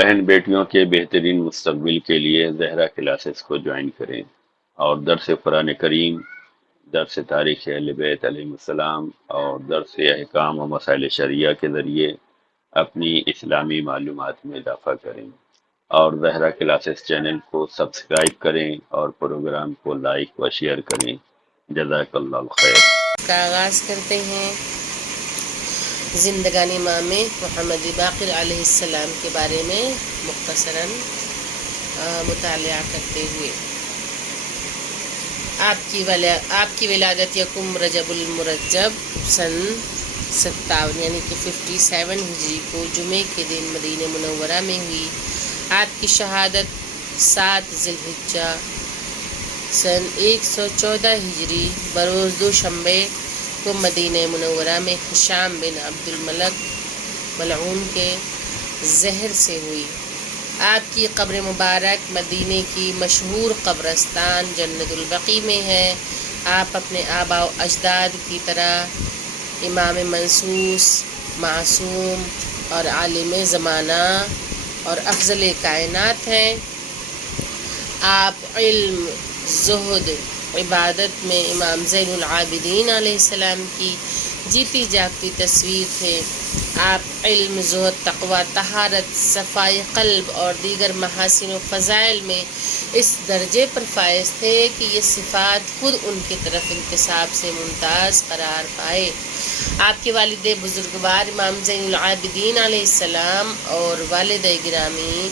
بہن بیٹیوں کے بہترین مستقبل کے لیے زہرا کلاسز کو جوائن کریں اور درس قرآن کریم، درس تاریخ اہل بیت علیہ السلام اور درس احکام و مسائل شریعہ کے ذریعے اپنی اسلامی معلومات میں اضافہ کریں، اور زہرا کلاسز چینل کو سبسکرائب کریں اور پروگرام کو لائک و شیئر کریں۔ جزاک اللہ خیر۔ کا آغاز کرتے ہیں زندگانی امام محمد باقر علیہ السلام کے بارے میں مختصراً مطالعہ کرتے ہوئے۔ آپ کی ولادت یکم رجب المرجب سن 57 یعنی کہ 57 ہجری کو جمعے کے دن مدینہ منورہ میں ہوئی۔ آپ کی شہادت 7 ذی الحجہ سن 114 ہجری بروز دوشنبے کو مدینہ منورہ میں ہشام بن عبد الملک ملعون کے زہر سے ہوئی۔ آپ کی قبر مبارک مدینہ کی مشہور قبرستان جنت البقیع میں ہے۔ آپ اپنے آباء و اجداد کی طرح امام منصوص، معصوم اور عالم زمانہ اور افضل کائنات ہیں۔ آپ علم، زہد، عبادت میں امام زین العابدین علیہ السلام کی جیتی جاگتی تصویر تھے۔ آپ علم، زہد، تقوی، طہارت، صفائی قلب اور دیگر محاسن و فضائل میں اس درجے پر فائز تھے کہ یہ صفات خود ان کی طرف انتساب سے ممتاز قرار پائے۔ آپ کے والد بزرگوار امام زین العابدین علیہ السلام اور والدہ گرامی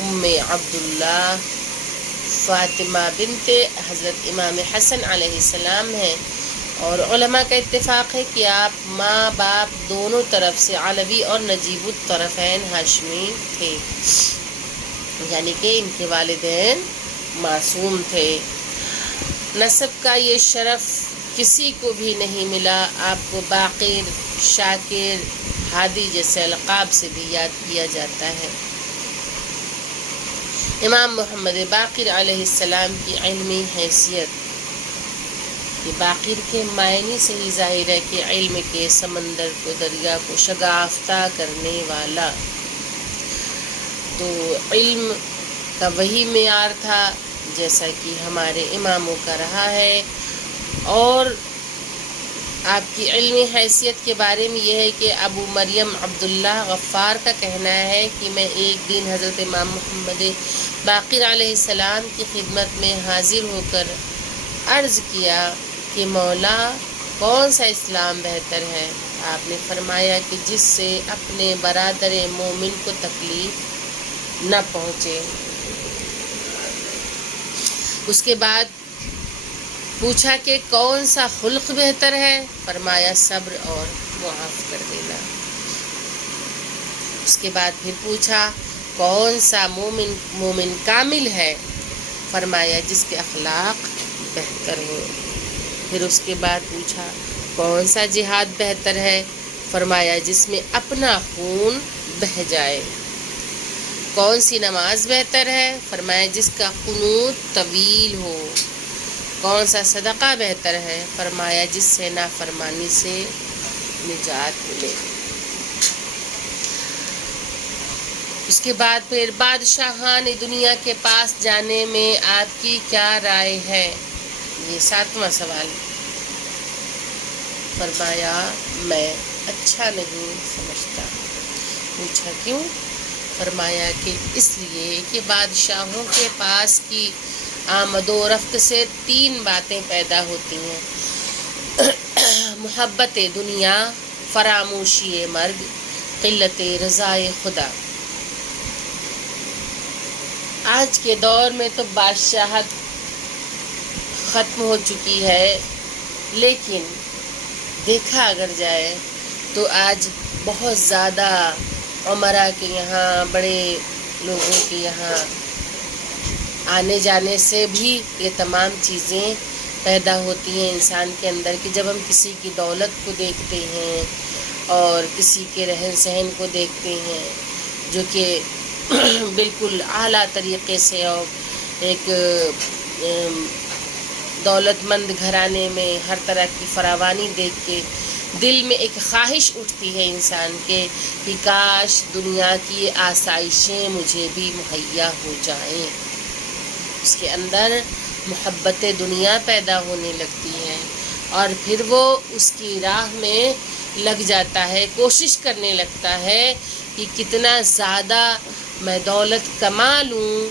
ام عبداللہ فاطمہ بنت حضرت امام حسن علیہ السلام ہیں، اور علماء کا اتفاق ہے کہ آپ ماں باپ دونوں طرف سے علوی اور نجیب الطرفین ہاشمی تھے، یعنی کہ ان کے والدین معصوم تھے۔ نسب کا یہ شرف کسی کو بھی نہیں ملا۔ آپ کو باقر، شاکر، ہادی جیسے القاب سے بھی یاد کیا جاتا ہے۔ امام محمد باقر علیہ السلام کی علمی حیثیت، یہ باقر کے معنی سے ہی ظاہر ہے کہ علم کے سمندر کو، دریا کو شگافتہ کرنے والا۔ تو علم کا وہی معیار تھا جیسا کہ ہمارے اماموں کا رہا ہے۔ اور آپ کی علمی حیثیت کے بارے میں یہ ہے کہ ابو مریم عبداللہ غفار کا کہنا ہے کہ میں ایک دن حضرت امام محمد باقر علیہ السلام کی خدمت میں حاضر ہو کر عرض کیا کہ مولا، کون سا اسلام بہتر ہے؟ آپ نے فرمایا کہ جس سے اپنے برادر مومن کو تکلیف نہ پہنچے۔ اس کے بعد پوچھا کہ کون سا خلق بہتر ہے؟ فرمایا صبر اور معاف کر دینا۔ اس کے بعد پھر پوچھا کون سا مومن کامل ہے؟ فرمایا جس کے اخلاق بہتر ہو۔ پھر اس کے بعد پوچھا کون سا جہاد بہتر ہے؟ فرمایا جس میں اپنا خون بہہ جائے۔ کون سی نماز بہتر ہے؟ فرمایا جس کا قنوت طویل ہو۔ کون سا صدقہ بہتر ہے؟ فرمایا جس سے نافرمانی سے نجات ملے۔ اس کے بعد پھر بادشاہان دنیا کے پاس جانے میں آپ کی کیا رائے ہے؟ یہ 7واں سوال۔ فرمایا میں اچھا نہیں سمجھتا۔ پوچھا کیوں؟ فرمایا کہ اس لیے کہ بادشاہوں کے پاس کی آمد و رفت سے 3 باتیں پیدا ہوتی ہیں: محبت دنیا، فراموشی مرگ، قلت رضائے خدا۔ آج کے دور میں تو بادشاہت ختم ہو چکی ہے، لیکن دیکھا اگر جائے تو آج بہت زیادہ عمرا کے یہاں، بڑے لوگوں کے یہاں آنے جانے سے بھی یہ تمام چیزیں پیدا ہوتی ہیں انسان کے اندر، کہ جب ہم کسی کی دولت کو دیکھتے ہیں اور کسی کے رہن سہن کو دیکھتے ہیں جو کہ بالکل اعلیٰ طریقے سے اور ایک دولت مند گھرانے میں ہر طرح کی فراوانی دیکھ کے دل میں ایک خواہش اٹھتی ہے انسان کے کہ کاش دنیا کی آسائشیں مجھے بھی مہیا ہو جائیں. اس کے اندر محبت دنیا پیدا ہونے لگتی ہے اور پھر وہ اس کی راہ میں لگ جاتا ہے، کوشش کرنے لگتا ہے کہ کتنا زیادہ میں دولت کما لوں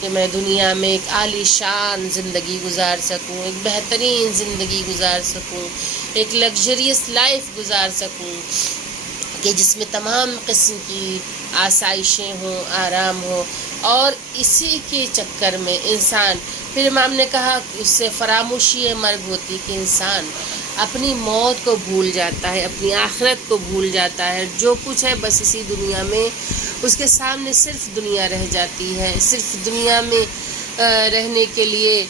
کہ میں دنیا میں ایک عالی شان زندگی گزار سکوں، ایک بہترین زندگی گزار سکوں، ایک لگژریس لائف گزار سکوں کہ جس میں تمام قسم کی آسائشیں ہوں، آرام ہو. اور اسی کے چکر میں انسان، پھر امام نے کہا کہ اس سے فراموشی مرگ ہوتی کہ انسان اپنی موت کو بھول جاتا ہے، اپنی آخرت کو بھول جاتا ہے. جو کچھ ہے بس اسی دنیا میں اس کے سامنے صرف دنیا رہ جاتی ہے. صرف دنیا میں رہنے کے لیے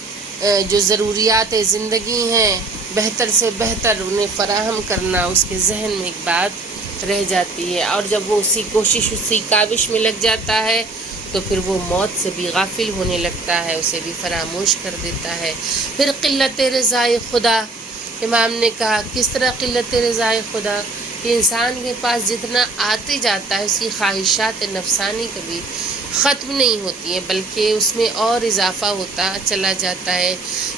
جو ضروریات زندگی ہیں بہتر سے بہتر انہیں فراہم کرنا اس کے ذہن میں ایک بات رہ جاتی ہے. اور جب وہ اسی کوشش، اسی کاوش میں لگ جاتا ہے تو پھر وہ موت سے بھی غافل ہونے لگتا ہے، اسے بھی فراموش کر دیتا ہے. پھر قلت رضائے خدا، امام نے کہا کس طرح قلت رضائے خدا کہ انسان کے پاس جتنا آتے جاتا ہے اس کی خواہشات نفسانی کبھی ختم نہیں ہوتی ہیں، بلکہ اس میں اور اضافہ ہوتا چلا جاتا ہے.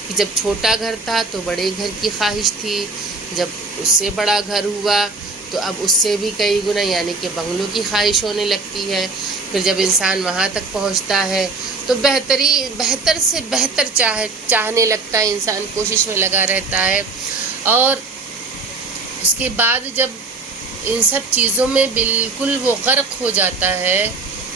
کہ جب چھوٹا گھر تھا تو بڑے گھر کی خواہش تھی، جب اس سے بڑا گھر ہوا تو اب اس سے بھی کئی گنا یعنی کہ بنگلوں کی خواہش ہونے لگتی ہے. پھر جب انسان وہاں تک پہنچتا ہے تو بہتر سے بہتر چاہنے لگتا ہے، انسان کوشش میں لگا رہتا ہے. اور اس کے بعد جب ان سب چیزوں میں بالکل وہ غرق ہو جاتا ہے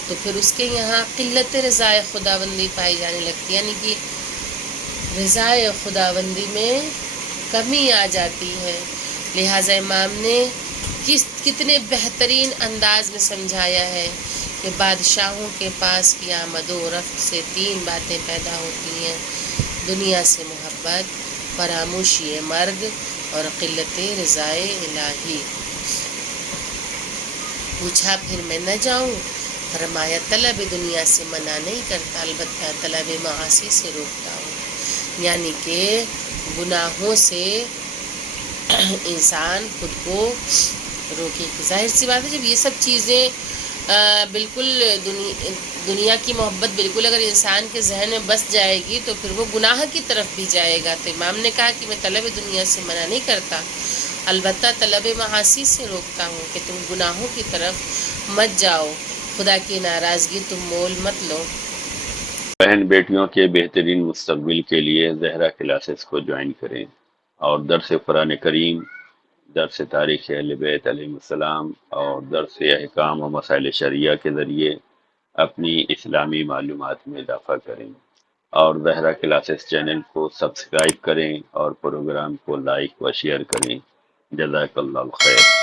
تو پھر اس کے یہاں قلت رضائے خداوندی پائی جانے لگتی ہے، یعنی کہ رضائے خداوندی میں کمی آ جاتی ہے. لہٰذا امام نے کتنے بہترین انداز میں سمجھایا ہے کہ بادشاہوں کے پاس کی آمد و رفت سے 3 باتیں پیدا ہوتی ہیں: دنیا سے محبت، فراموشی مرگ اور قلت رضائے الہی. پوچھا پھر میں نہ جاؤں؟ فرمایا طلب دنیا سے منع نہیں کرتا، البتہ طلب معاصی سے روکتا ہوں. یعنی کہ گناہوں سے انسان خود کو روکے. ظاہر سی بات ہے جب یہ سب چیزیں بالکل دنیا کی محبت بالکل اگر انسان کے ذہن میں بس جائے گی تو پھر وہ گناہ کی طرف بھی جائے گا. تو امام نے کہا کہ میں طلب دنیا سے منع نہیں کرتا، البتہ طلب معاصی سے روکتا ہوں کہ تم گناہوں کی طرف مت جاؤ، خدا کی ناراضگی تم مول مت لو. بہن بیٹیوں کے بہترین مستقبل کے لیے زہرا کلاسز کو جوائن کریں اور درس قرآن کریم، درس تاریخ اہل بیت علیہ السلام اور درس احکام و مسائل شریعہ کے ذریعے اپنی اسلامی معلومات میں اضافہ کریں. اور زہرا کلاسز چینل کو سبسکرائب کریں اور پروگرام کو لائک و شیئر کریں. جزاک اللہ خیر.